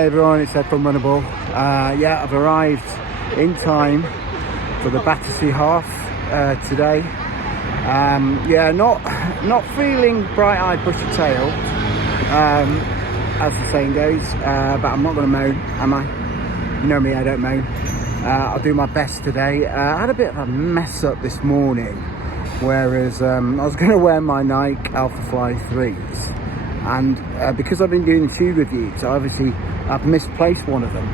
Hi everyone, it's Ed from Runnable. Yeah, I've arrived in time for the Battersea Half today. Yeah, not feeling bright-eyed, bushy-tailed, as the saying goes, but I'm not going to moan, am I? You know me, I don't moan. I'll do my best today. I had a bit of a mess up this morning, whereas I was going to wear my Nike Alpha Fly 3s. And because I've been doing shoe reviews, I've misplaced one of them.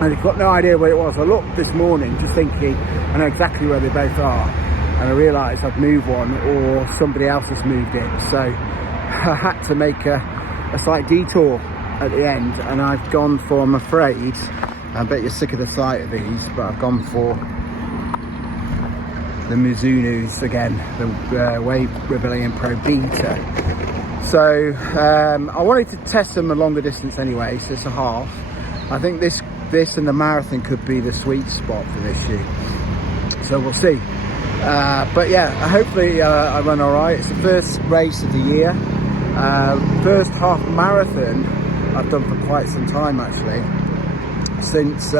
And I've got no idea where it was. I looked this morning just thinking, I know exactly where they both are. And I realised I've moved one or somebody else has moved it. So I had to make a slight detour at the end. And I've gone for, I'm afraid, I bet you're sick of the sight of these, but I've gone for the Mizuno's again, the Wave Rebellion Pro Beta. So I wanted to test them a longer distance anyway, so it's a half. I think this and the marathon could be the sweet spot for this shoe. So we'll see. But yeah, hopefully I run all right. It's the first race of the year. First half marathon I've done for quite some time actually. Since,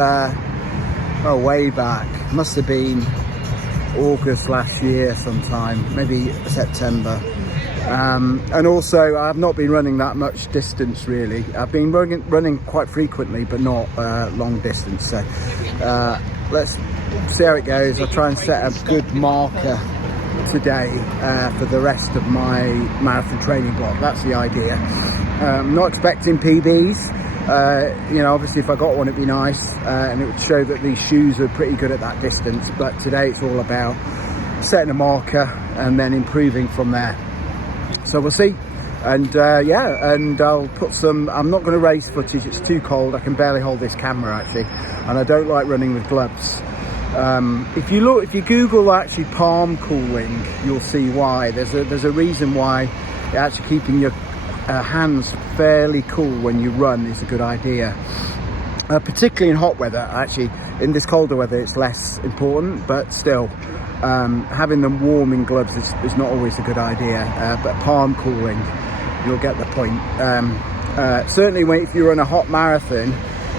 way back. Must have been August last year sometime, maybe September. And also I've not been running that much distance really. I've been running quite frequently, but not long distance. So let's see how it goes. I'll try and set a good marker today for the rest of my marathon training block. That's the idea. I'm not expecting PBs. Obviously if I got one it'd be nice, and it would show that these shoes are pretty good at that distance. But today it's all about setting a marker and then improving from there. So we'll see. And and I'll put some, I'm not going to race footage, it's too cold, I can barely hold this camera actually, and I don't like running with gloves. If you Google actually palm cooling, you'll see why. There's a reason why actually keeping your hands fairly cool when you run is a good idea. Particularly in hot weather. Actually, in this colder weather it's less important, but still, having them warm in gloves is not always a good idea. But palm cooling, you'll get the point. Certainly if you run a hot marathon,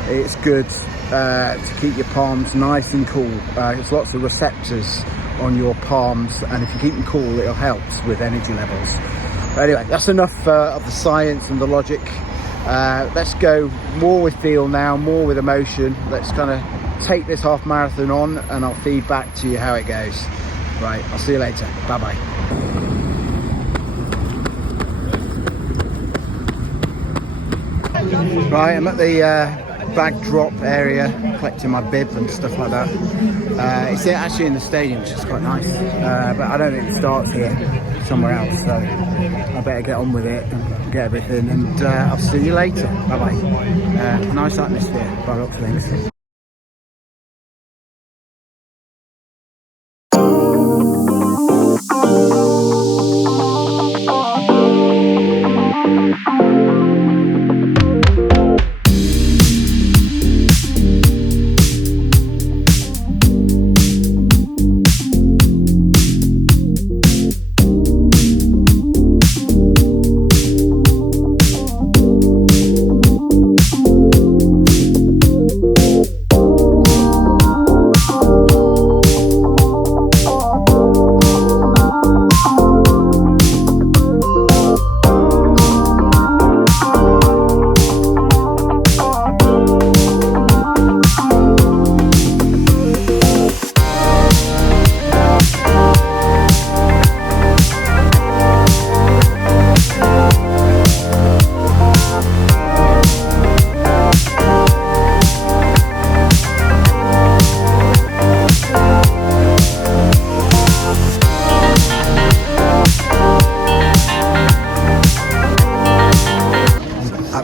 it's good to keep your palms nice and cool. There's lots of receptors on your palms, and if you keep them cool, it'll help with energy levels. But anyway, that's enough of the science and the logic. Let's go more with feel now, more with emotion. Let's kind of take this half marathon on, and I'll feed back to you how it goes. Right, I'll see you later. Bye bye. Right, I'm at the bag drop area, collecting my bib and stuff like that. It's actually in the stadium, which is quite nice, but I don't think it starts here, somewhere else, so I better get on with it and get everything, and I'll see you later. Bye bye. Nice atmosphere by the looks of things.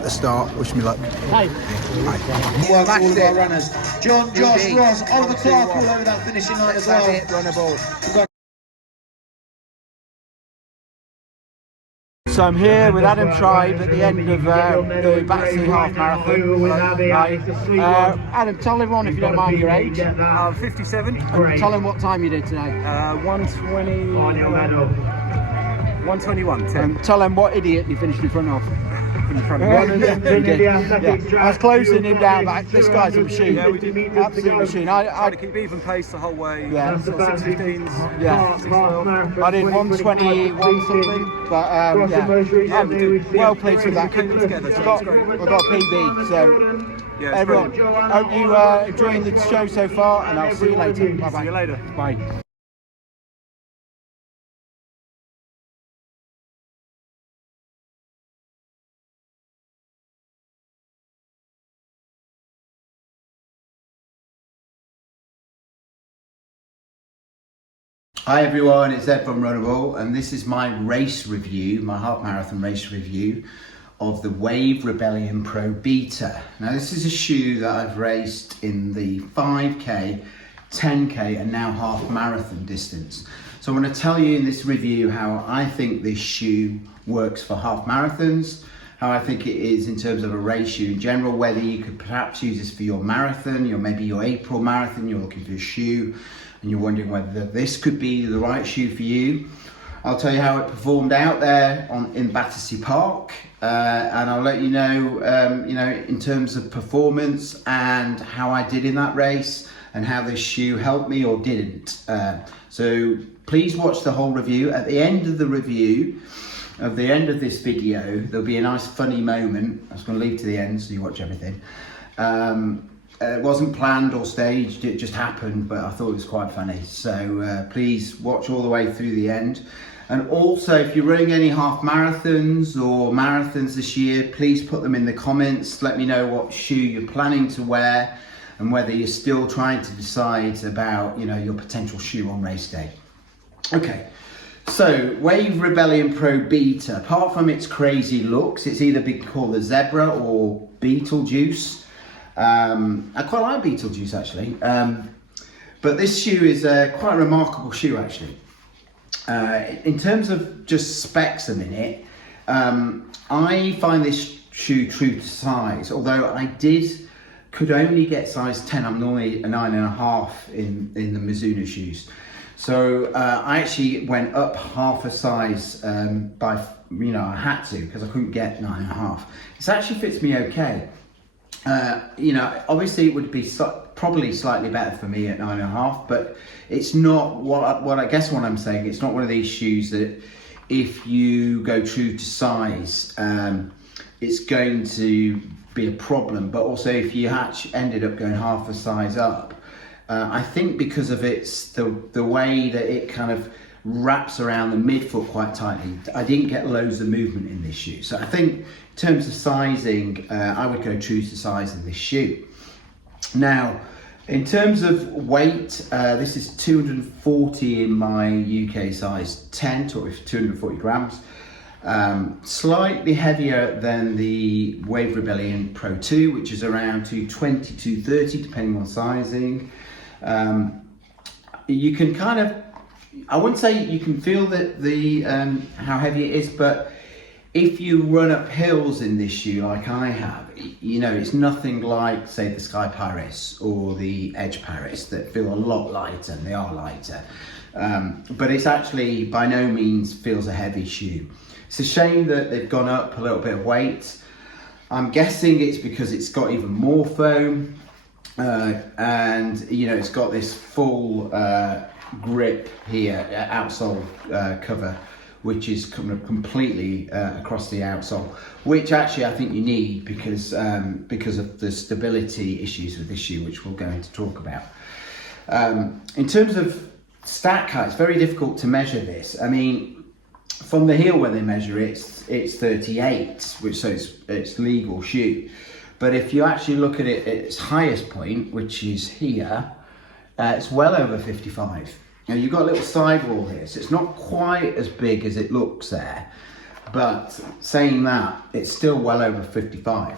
Start. Wish me luck. Hi. Well, that's all of our runners. John, Josh, Ross, Oliver Clark all over that finishing line as well. So I'm here with Adam Tribe at the end of the Battersea Half Marathon. Adam, tell everyone, if you don't mind, your age. I'm 57. And tell them what time you did today. 121. And tell them what idiot you finished in front of. from the front runners. I was closing him down, but this guy's a machine. Yeah, we did. Absolute machine. I tried to keep even pace the whole way. Yeah. Sort of 6:15s. Yeah. 6:12. I did 1:21 something, but yeah, I'm well pleased with that. Came together, so it's great. We've got a PB, so Yeah, it's everyone, brilliant. hope you enjoying the show so far, and I'll see you later. Bye bye. See you later. Bye. Hi everyone, it's Ed from Runnable, and this is my race review, my half marathon race review of the Wave Rebellion Pro Beta. Now this is a shoe that I've raced in the 5k, 10k and now half marathon distance. So I'm going to tell you in this review how I think this shoe works for half marathons, how I think it is in terms of a race shoe in general, whether you could perhaps use this for your marathon, maybe your April marathon, you're looking for a shoe and you're wondering whether this could be the right shoe for you. I'll tell you how it performed out there in Battersea Park, and I'll let you know, in terms of performance and how I did in that race and how this shoe helped me or didn't. So please watch the whole review. At the end of the review, at the end of this video, there'll be a nice funny moment. I was going to leave to the end so you watch everything. It wasn't planned or staged, it just happened, but I thought it was quite funny. So please watch all the way through the end. And also, if you're running any half marathons or marathons this year, please put them in the comments. Let me know what shoe you're planning to wear and whether you're still trying to decide about, your potential shoe on race day. Okay, so Wave Rebellion Pro Beta, apart from its crazy looks, it's either been called the Zebra or Beetlejuice. I quite like Beetlejuice actually, but this shoe is quite a remarkable shoe actually. In terms of just specs a minute, I find this shoe true to size, although could only get size 10. I'm normally a 9.5 in the Mizuno shoes. So I actually went up half a size I had to because I couldn't get 9.5. This actually fits me okay. Obviously it would be probably slightly better for me at 9.5, but it's not what I'm saying. It's not one of these shoes that if you go true to size, it's going to be a problem. But also if you ended up going half a size up, I think because of the way that it kind of wraps around the midfoot quite tightly, I didn't get loads of movement in this shoe. So I think in terms of sizing, I would go true to size in this shoe. Now, in terms of weight, this is 240 in my UK size 10, or 240 grams. Slightly heavier than the Wave Rebellion Pro 2, which is around 220, 230, depending on sizing. You can kind of, I wouldn't say you can feel that how heavy it is, but if you run up hills in this shoe like I have, it's nothing like, say, the Sky Paris or the Edge Paris that feel a lot lighter, and they are lighter. But it's actually by no means feels a heavy shoe. It's a shame that they've gone up a little bit of weight. I'm guessing it's because it's got even more foam, and it's got this full grip here, outsole cover, which is completely across the outsole, which actually I think you need because of the stability issues with this shoe, which we'll go into talk about. In terms of stack height, it's very difficult to measure this. I mean, from the heel where they measure it, it's 38, so it's legal shoe. But if you actually look at it at its highest point, which is here, it's well over 55. Now you've got a little sidewall here, so it's not quite as big as it looks there. But saying that, it's still well over 55.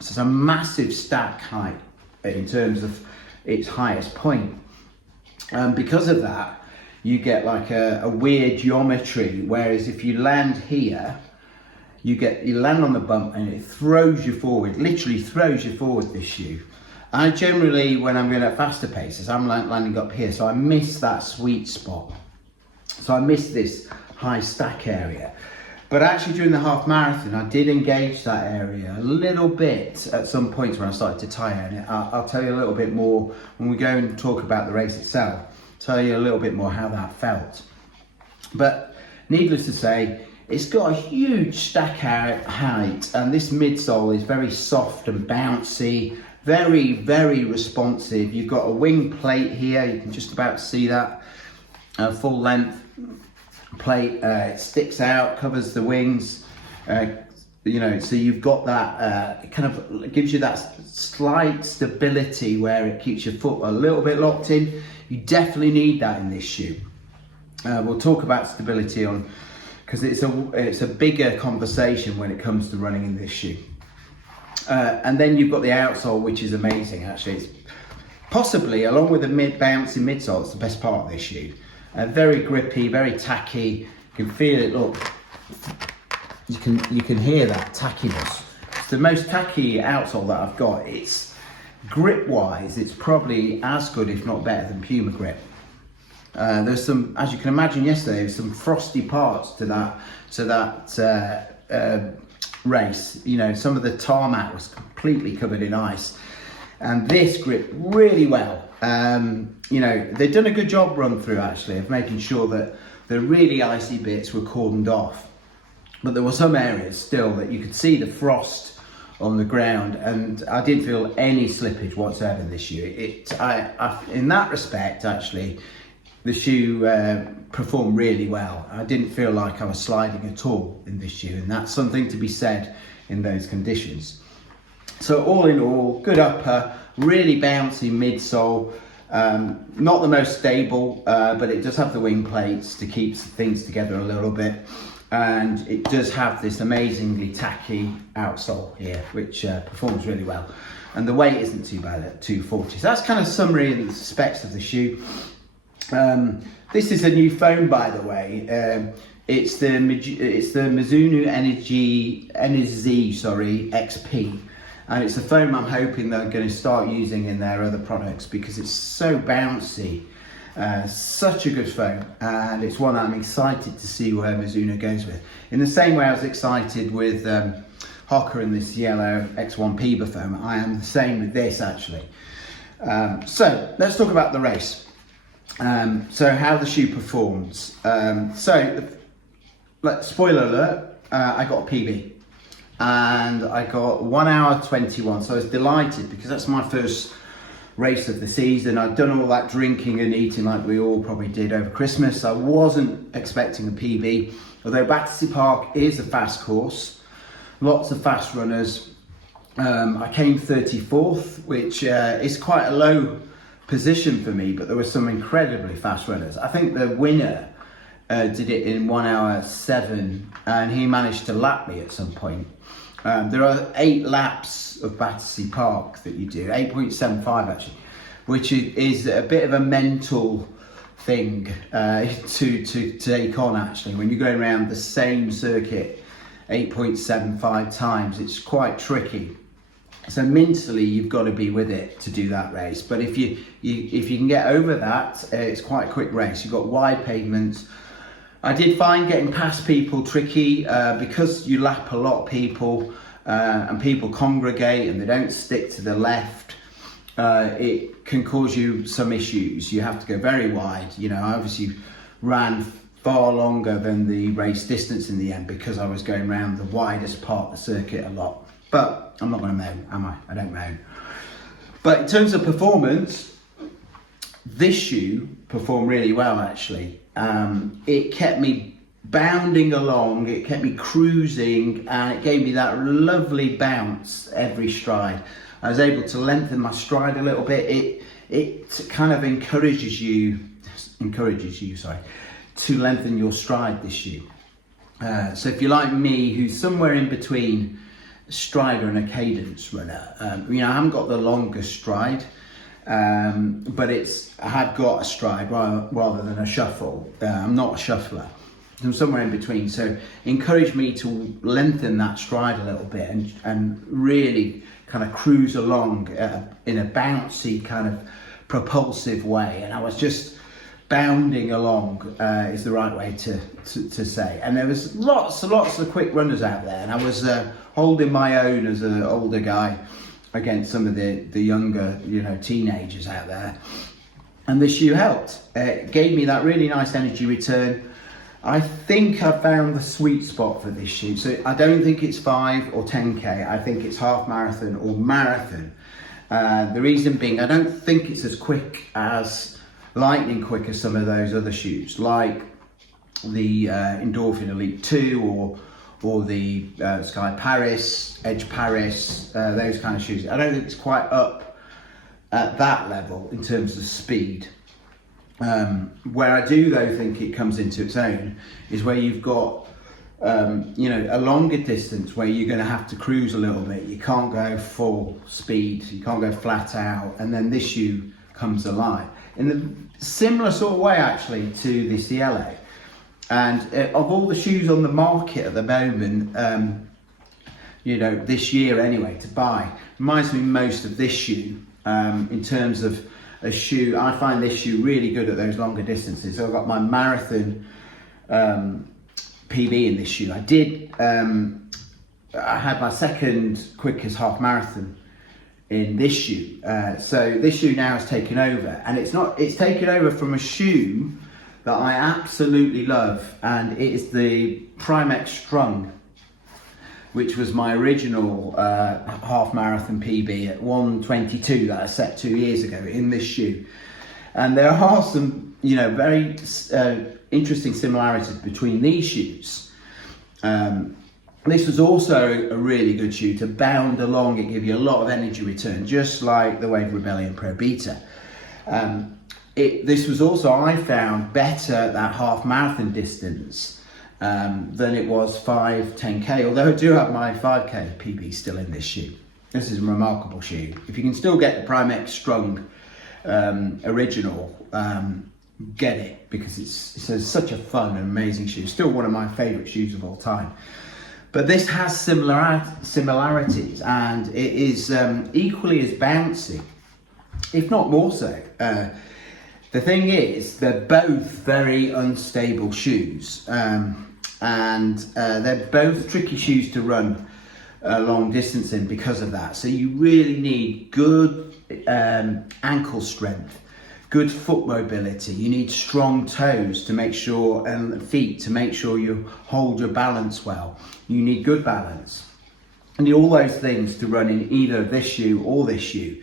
So it's a massive stack height in terms of its highest point. Because of that, you get like a weird geometry, whereas if you land here, you land on the bump and it throws you forward, literally throws you forward, this shoe. I generally, when I'm going at faster paces, I'm landing up here, so I miss that sweet spot. So I miss this high stack area. But actually during the half marathon, I did engage that area a little bit at some points when I started to tire, and I'll tell you a little bit more when we go and talk about the race itself, tell you a little bit more how that felt. But needless to say, it's got a huge stack out height, and this midsole is very soft and bouncy, very, very responsive. You've got a wing plate here, you can just about see that, full length plate. It sticks out, covers the wings, you know, so you've got that, it kind of gives you that slight stability where it keeps your foot a little bit locked in. You definitely need that in this shoe. We'll talk about stability on, because it's a bigger conversation when it comes to running in this shoe. And then you've got the outsole, which is amazing actually. It's possibly, along with the bouncy midsole, it's the best part of this shoe. Very grippy, very tacky. You can feel it, look. You can hear that tackiness. It's the most tacky outsole that I've got. It's grip-wise, it's probably as good, if not better, than Puma grip. There's some, as you can imagine yesterday, there's some frosty parts to that race. You know, some of the tarmac was completely covered in ice, and this gripped really well. You know, they've done a good job run through actually of making sure that the really icy bits were cordoned off, but there were some areas still that you could see the frost on the ground, and I didn't feel any slippage whatsoever in this shoe. In that respect, actually, the shoe performed really well. I didn't feel like I was sliding at all in this shoe, and that's something to be said in those conditions. So all in all, good upper, really bouncy midsole, not the most stable, but it does have the wing plates to keep things together a little bit, and it does have this amazingly tacky outsole here, which performs really well, and the weight isn't too bad at 240. So that's kind of summary and the specs of the shoe. This is a new foam, by the way. It's the Mizuno Energy XP, and it's a foam I'm hoping they're going to start using in their other products because it's so bouncy. Such a good foam, and it's one I'm excited to see where Mizuno goes with. In the same way I was excited with Hoka and this yellow X1 Piba foam, I am the same with this actually. So let's talk about the race. So how the shoe performs. Spoiler alert, I got a PB and I got 1 hour 21, so I was delighted because that's my first race of the season. I'd done all that drinking and eating like we all probably did over Christmas. I wasn't expecting a PB, although Battersea Park is a fast course, lots of fast runners. I came 34th, which is quite a low position for me, but there were some incredibly fast runners. I think the winner did it in 1 hour 7, and he managed to lap me at some point. There are 8 laps of Battersea Park that you do, 8.75 actually, which is a bit of a mental thing to take on actually. When you're going around the same circuit 8.75 times, it's quite tricky. So mentally, you've got to be with it to do that race. But if you can get over that, it's quite a quick race. You've got wide pavements. I did find getting past people tricky because you lap a lot of people and people congregate and they don't stick to the left. It can cause you some issues. You have to go very wide. You know, I obviously ran far longer than the race distance in the end because I was going around the widest part of the circuit a lot. But I'm not going to moan, am I? I don't moan. But in terms of performance, this shoe performed really well actually. It kept me bounding along, it kept me cruising, and it gave me that lovely bounce every stride. I was able to lengthen my stride a little bit. It kind of encourages you to lengthen your stride, this shoe. So if you're like me, who's somewhere in between strider and a cadence runner, you know, I haven't got the longest stride, but I have got a stride rather than a shuffle. I'm not a shuffler, I'm somewhere in between. So encourage me to lengthen that stride a little bit and really kind of cruise along in a bouncy kind of propulsive way. And I was just bounding along is the right way to say. And there was lots of quick runners out there, and I was holding my own as an older guy against some of the younger, teenagers out there. And this shoe helped. It gave me that really nice energy return. I think I found the sweet spot for this shoe. So I don't think it's 5 or 10K. I think it's half marathon or marathon. The reason being, I don't think it's as quick as lightning quick as some of those other shoes, like the Endorphin Elite 2 or the Sky Paris, Edge Paris, those kind of shoes. I don't think it's quite up at that level in terms of speed. Where I do though think it comes into its own is where you've got a longer distance where you're going to have to cruise a little bit. You can't go full speed, you can't go flat out, and then this shoe comes alive in a similar sort of way actually to the CLA. And of all the shoes on the market at the moment, this year anyway, to buy, reminds me most of this shoe in terms of a shoe. I find this shoe really good at those longer distances. So I've got my marathon PB in this shoe. I had my second quickest half marathon in this shoe. So this shoe now has taken over, and it's taken over from a shoe that I absolutely love, and it is the Primex Strung, which was my original half marathon PB at 1:22 that I set 2 years ago in this shoe. And there are some, very interesting similarities between these shoes. This was also a really good shoe to bound along. It gave you a lot of energy return, just like the Wave Rebellion Pro Beta. This was also, I found, better at that half marathon distance than it was 5, 10K, although I do have my 5K PB still in this shoe. This is a remarkable shoe. If you can still get the Primex Strung original, get it, because it's such a fun and amazing shoe. Still one of my favourite shoes of all time. But this has similarities, and it is equally as bouncy, if not more so. The thing is, they're both very unstable shoes, and they're both tricky shoes to run long distance in because of that. So you really need good ankle strength, good foot mobility. You need strong toes to make sure, and feet to make sure you hold your balance well. You need good balance. And need all those things to run in either this shoe or this shoe.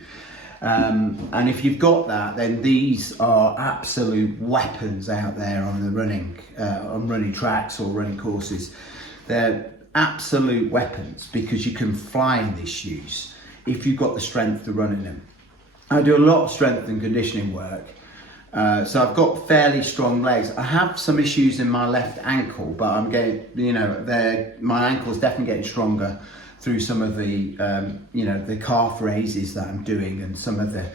And if you've got that, then these are absolute weapons out there on the running tracks or running courses. They're absolute weapons because you can fly in these shoes if you've got the strength to run in them. I do a lot of strength and conditioning work, so I've got fairly strong legs. I have some issues in my left ankle, but I'm getting, my ankle is definitely getting stronger through some of the, the calf raises that I'm doing, and some of the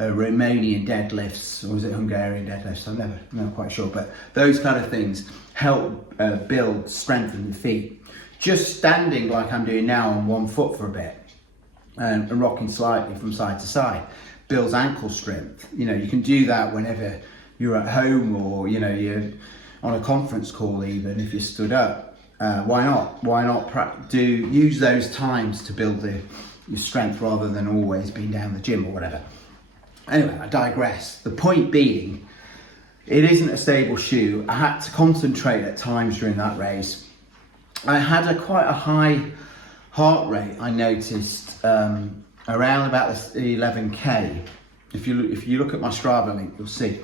Romanian deadlifts, or was it Hungarian deadlifts? I'm never quite sure, but those kind of things help build strength in the feet. Just standing like I'm doing now on one foot for a bit and rocking slightly from side to side builds ankle strength. You can do that whenever you're at home, or you're on a conference call, even if you're stood up. Why not use those times to build your strength rather than always being down the gym or whatever. Anyway, I digress. The point being, it isn't a stable shoe. I had to concentrate at times during that race. I had quite a high heart rate, I noticed, around about the 11K. If you look at my Strava link, you'll see.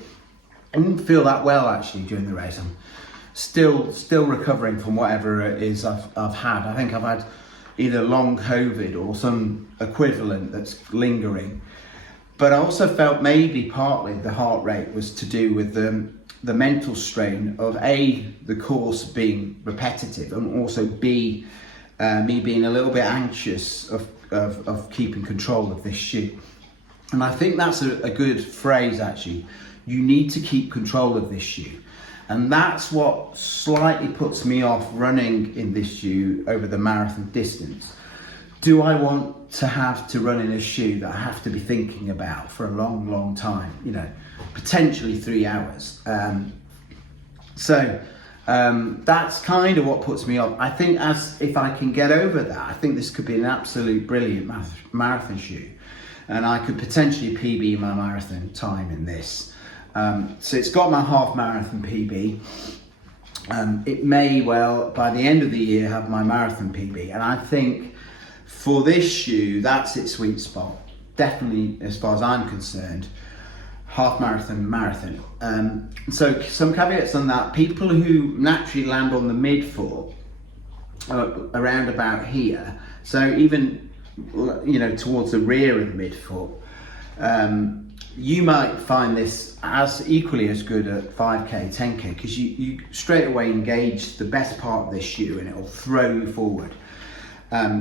I didn't feel that well actually during the race. I'm still recovering from whatever it is I've had. I think I've had either long COVID or some equivalent that's lingering. But I also felt maybe partly the heart rate was to do with the mental strain of the course being repetitive, and also B, me being a little bit anxious of keeping control of this shoe. And I think that's a good phrase actually. You need to keep control of this shoe. And that's what slightly puts me off running in this shoe over the marathon distance. do I want to have to run in a shoe that I have to be thinking about for a long time, you know, potentially 3 hours? That's kind of what puts me off. I think if I can get over that, I think this could be an absolute brilliant marathon shoe, and I could potentially PB my marathon time in this. So it's got my half marathon PB. It may well, by the end of the year, have my marathon PB, and I think for this shoe, that's its sweet spot. Definitely, as far as I'm concerned, half marathon. So some caveats on that. People who naturally land on the midfoot, around about here, so even, you know, towards the rear of the midfoot, you might find this as equally as good at 5k, 10k, because you straight away engage the best part of this shoe and it'll throw you forward.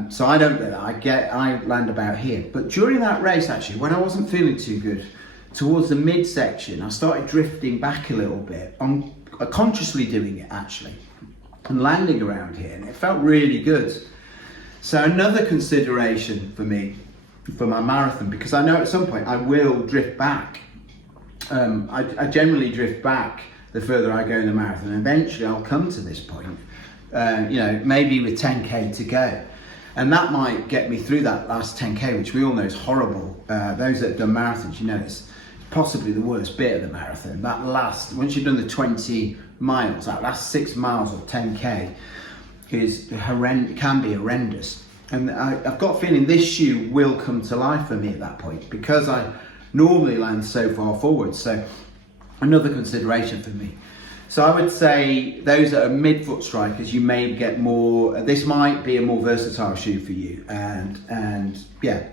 So I don't get that. I land about here. But during that race, actually, when I wasn't feeling too good, towards the midsection, I started drifting back a little bit. I'm consciously doing it, actually, and landing around here, and it felt really good. So another consideration for me for my marathon, because I know at some point I will drift back. I generally drift back the further I go in the marathon. Eventually I'll come to this point, you know, maybe with 10k to go. And that might get me through that last 10k, which we all know is horrible. Those that have done marathons, you know, it's possibly the worst bit of the marathon. That last, once you've done the 20 miles, that last 6 miles of 10k is can be horrendous. And I've got a feeling this shoe will come to life for me at that point, because I normally land so far forward. So another consideration for me. So I would say those that are midfoot strikers, you may get more, this might be a more versatile shoe for you, and yeah,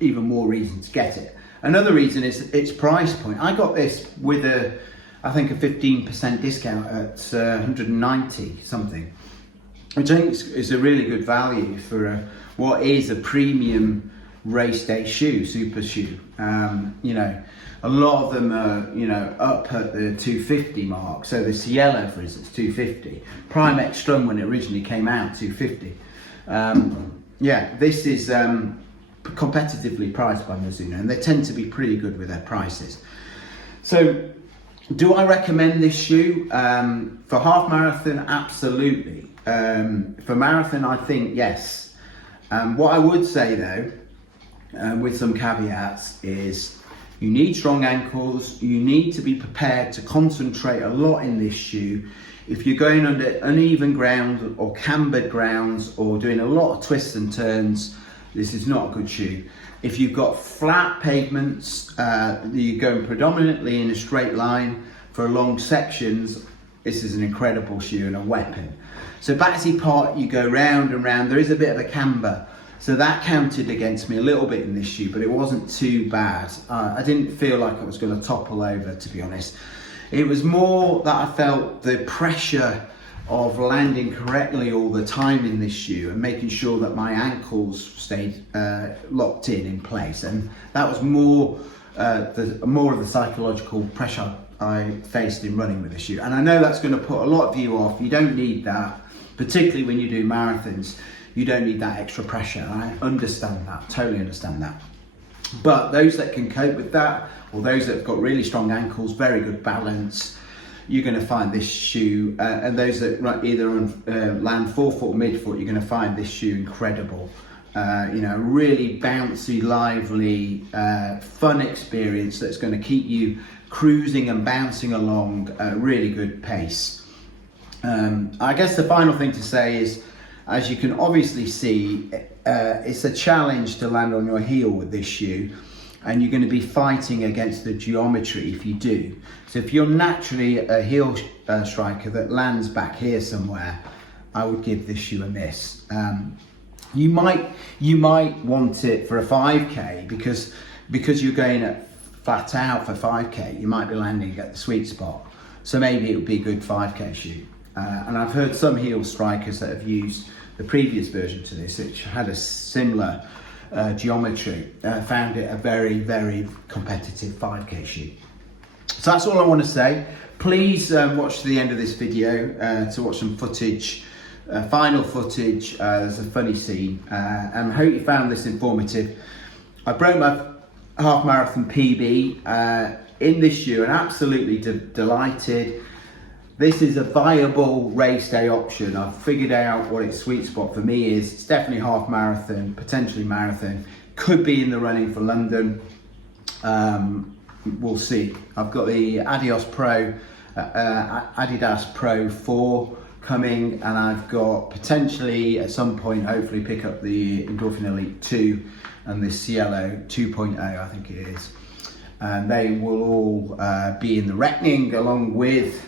even more reason to get it. Another reason is its price point. I got this with I think a 15% discount at 190 something, which I think is a really good value for what is a premium race day shoe, super shoe. You know, a lot of them are, you know, up at the 250 mark. So the Cielo, for instance, 250. Prime X Strung, when it originally came out, 250. Yeah, this is competitively priced by Mizuno, and they tend to be pretty good with their prices. So, do I recommend this shoe? For half marathon, absolutely. For marathon, I think yes. What I would say though, with some caveats, is you need strong ankles. You need to be prepared to concentrate a lot in this shoe. If you're going under uneven ground or cambered grounds or doing a lot of twists and turns, this is not a good shoe. If you've got flat pavements, you're going predominantly in a straight line for long sections, this is an incredible shoe and a weapon. So Battersea Park, you go round and round, there is a bit of a camber. So that counted against me a little bit in this shoe, but it wasn't too bad. I didn't feel like I was going to topple over, to be honest. It was more that I felt the pressure of landing correctly all the time in this shoe and making sure that my ankles stayed locked in place. And that was more of the psychological pressure I faced in running with the shoe. And I know that's going to put a lot of you off. You don't need that, particularly when you do marathons. You don't need that extra pressure. I understand that, totally understand that. But those that can cope with that, or those that have got really strong ankles, very good balance, you're going to find this shoe, and those that either land forefoot or midfoot, you're going to find this shoe incredible. You know, really bouncy, lively, fun experience that's going to keep you cruising and bouncing along at a really good pace. I guess the final thing to say is, as you can obviously see, it's a challenge to land on your heel with this shoe, and you're going to be fighting against the geometry if you do. So if you're naturally a heel striker that lands back here somewhere, I would give this shoe a miss. You might want it for a 5k because you're going at flat out for 5k. You might be landing at the sweet spot. So maybe it would be a good 5k shoe. And I've heard some heel strikers that have used the previous version to this, which had a similar geometry, found it a very, very competitive 5k shoe. So that's all I want to say. Please watch to the end of this video to watch some footage final footage. There's a funny scene, and I hope you found this informative. I broke my half marathon PB in this shoe, and absolutely delighted. This is a viable race day option. I've figured out what its sweet spot for me is. It's definitely half marathon, potentially marathon. Could be in the running for London. We'll see. I've got the Adidas Pro 4 coming, and I've got potentially at some point, hopefully pick up the Endorphin Elite 2 and the Cielo 2.0, I think it is. And they will all be in the reckoning, along with,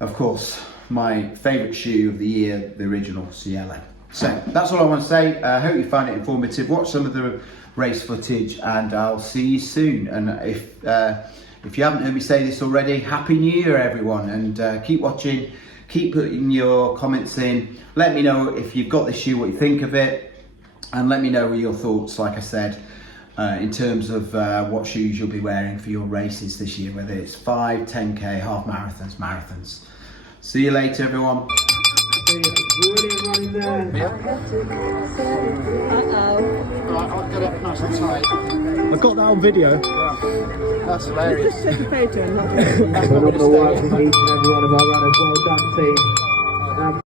of course, my favourite shoe of the year, the original Cielo. So that's all I want to say. I hope you find it informative. Watch some of the race footage, and I'll see you soon. And if you haven't heard me say this already, Happy New Year, everyone, and keep watching, keep putting your comments in. Let me know if you've got this shoe, what you think of it, and let me know your thoughts, like I said, in terms of what shoes you'll be wearing for your races this year, whether it's 5, 10K, half marathons, marathons. See you later, everyone. Brilliant running there. I'll get it nice and tight. I got that on video. That's hilarious. Just take a photo and not Phenomenal work from each and every one of our runners. Well done, team.